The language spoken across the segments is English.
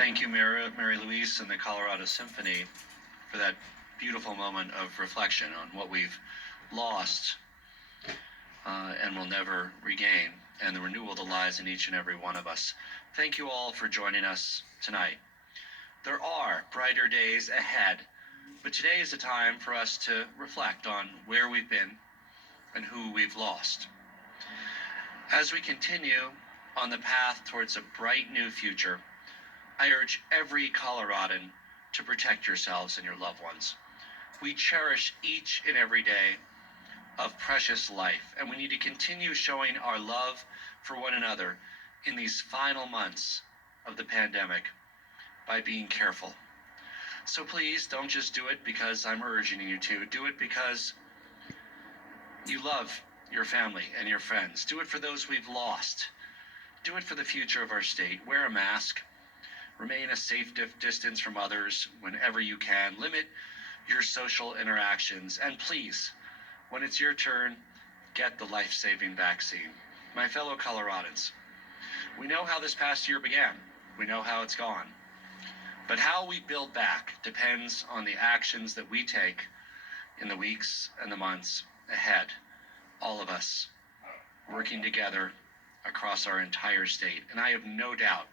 Thank you, Mary Louise and the Colorado Symphony, for that beautiful moment of reflection on what we've lost and will never regain, and the renewal that lies in each and every one of us. Thank you all for joining us tonight. There are brighter days ahead, but today is a time for us to reflect on where we've been and who we've lost. As we continue on the path towards a bright new future, I urge every Coloradan to protect yourselves and your loved ones. We cherish each and every day of precious life, and we need to continue showing our love for one another in these final months of the pandemic by being careful. So please don't just do it because I'm urging you to. Do it because you love your family and your friends. Do it for those we've lost. Do it for the future of our state. Wear a mask. Remain a safe distance from others whenever you can. Limit your social interactions. And please, when it's your turn, get the life-saving vaccine. My fellow Coloradans, we know how this past year began. We know how it's gone. But how we build back depends on the actions that we take in the weeks and the months ahead. All of us working together across our entire state. And I have no doubt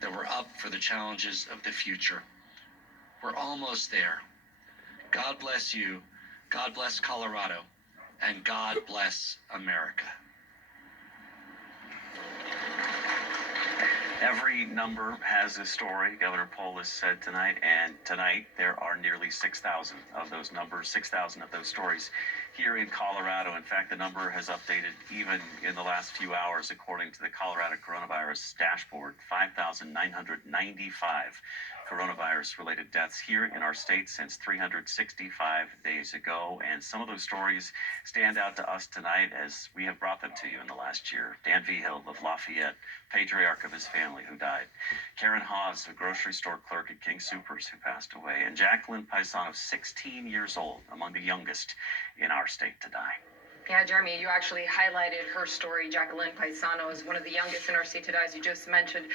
that we're up for the challenges of the future. We're almost there. God bless you, God bless Colorado, and God bless America. Every number has a story, Governor Polis said tonight, and tonight there are nearly 6,000 of those numbers, 6,000 of those stories here in Colorado. In fact, the number has updated even in the last few hours, according to the Colorado Coronavirus Dashboard. 5,995 coronavirus-related deaths here in our state since 365 days ago, and some of those stories stand out to us tonight as we have brought them to you in the last year. Dan Vigil of Lafayette, patriarch of his family, who died. Karen Hawes, a grocery store clerk at King Soopers, who passed away. And Jacqueline Paisano, 16 years old, among the youngest in our state to die. Yeah, Jeremy, you actually highlighted her story. Jacqueline Paisano is one of the youngest in our state today, as you just mentioned.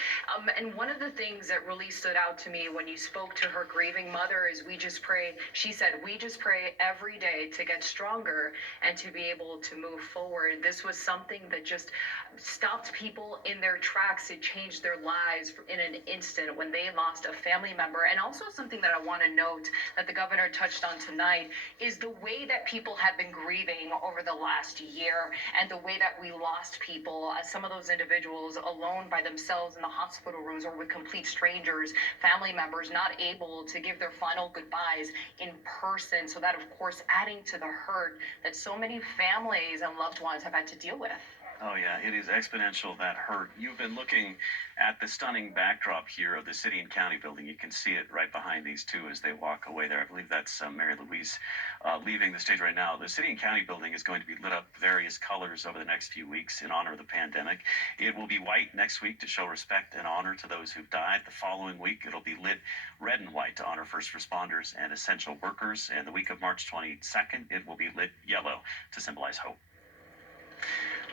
And one of the things that really stood out to me when you spoke to her grieving mother is we just pray. She said, we just pray every day to get stronger and to be able to move forward. This was something that just stopped people in their tracks. It changed their lives in an instant when they lost a family member. And also something that I want to note that the governor touched on tonight is the way that people have been grieving over the last year and the way that we lost people, some of those individuals alone by themselves in the hospital rooms or with complete strangers, family members not able to give their final goodbyes in person. So that, of course, adding to the hurt that so many families and loved ones have had to deal with. Oh, yeah, it is exponential, that hurt. You've been looking at the stunning backdrop here of the city and county building. You can see it right behind these two as they walk away there. I believe that's Mary Louise leaving the stage right now. The city and county building is going to be lit up various colors over the next few weeks in honor of the pandemic. It will be white next week to show respect and honor to those who've died. The following week, it'll be lit red and white to honor first responders and essential workers. And the week of March 22nd, it will be lit yellow to symbolize hope.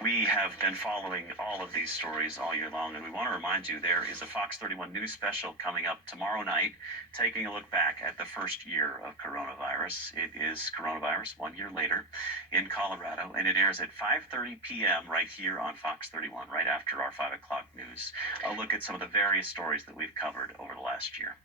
We have been following all of these stories all year long, and we want to remind you there is a Fox 31 News special coming up tomorrow night, taking a look back at the first year of coronavirus. It is coronavirus 1 year later in Colorado, and it airs at 5:30 p.m. right here on Fox 31, right after our 5 o'clock news. A look at some of the various stories that we've covered over the last year.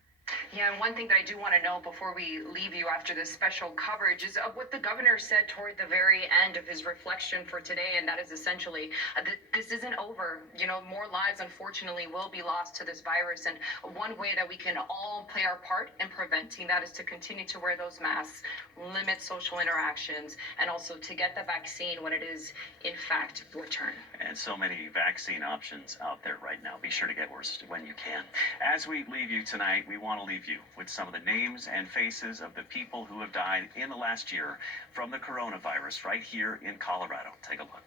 Yeah, and one thing that I do want to know before we leave you after this special coverage is what the governor said toward the very end of his reflection for today, and that is essentially that this isn't over. You know, more lives, unfortunately, will be lost to this virus, and one way that we can all play our part in preventing that is to continue to wear those masks, limit social interactions, and also to get the vaccine when it is, in fact, your turn. And so many vaccine options out there right now. Be sure to get yours when you can. As we leave you tonight, we want to leave you with some of the names and faces of the people who have died in the last year from the coronavirus right here in Colorado. Take a look.